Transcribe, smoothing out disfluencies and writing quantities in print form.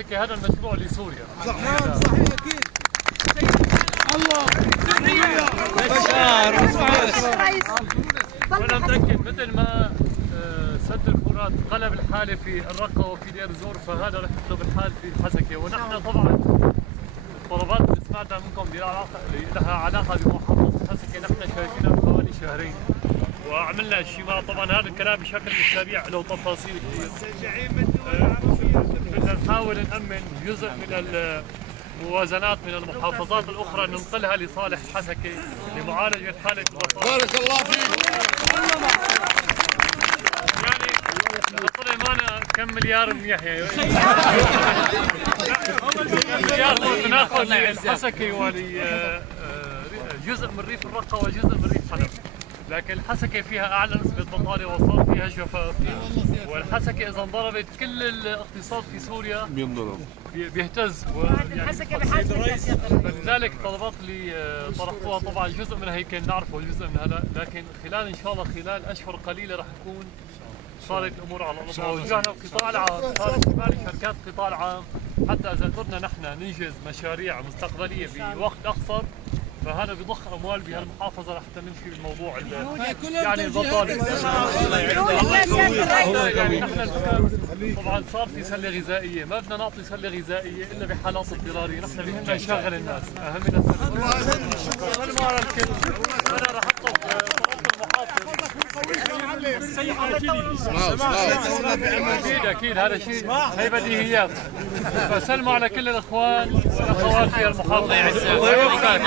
الحسكة هذا المشروع لسوريا. نعم صحيح اكيد. الله وانا متاكد مثل ما سد الفرات قلب الحاله في الرقه وفي دير الزور، فهذا رح يقلب الحال في الحسكه. ونحن طبعا الطلبات اللي سمعتها منكم لها علاقه بمحافظه الحسكه نحن شايفينها من حوالي شهرين، وعملنا اجتماع. طبعا هذا الكلام بشكل مش سريع له تفاصيل كثير. بدنا نحاول نأمن جزء من الموازنات من المحافظات الاخرى ننقلها لصالح الحسكه لمعالجه حاله البطاله. بارك الله فيك. يعني طلع معنا كم مليار منيح يعني. كم مليار بناخذ للحسكه جزء من ريف الرقه وجزء من ريف حلب. لكن الحسكه فيها اعلى نسبه بطاله وصار فيها جفاف، والحسكه اذا انضربت كل الاقتصاد في سوريا بيهتز. لذلك الطلبات اللي طرحوها طبعا جزء منها هيك نعرفه وجزء من هذا، لكن خلال ان شاء الله خلال اشهر قليله راح تكون صارت الامور على الارض. وجهنا القطاع العام، صارت كمان شركات القطاع العام حتى اذا قدرنا نحن ننجز مشاريع مستقبليه بوقت اقصر، فهذا بيضخ اموال بهالمحافظه لحتى نمشي بالموضوع يعني البطاله. يعني نحن طبعا صار في سله غذائيه، ما بدنا نعطي سله غذائيه الا بحالات اضطراريه، نحن بهمنا نشغل الناس، اهمنا السله. سلموا على الكل. انا رح اطلب اكيد اكيد هذا شيء هي بديهيات. فسلموا على كل الاخوان والاخوات في المحافظه. الله يوفقك.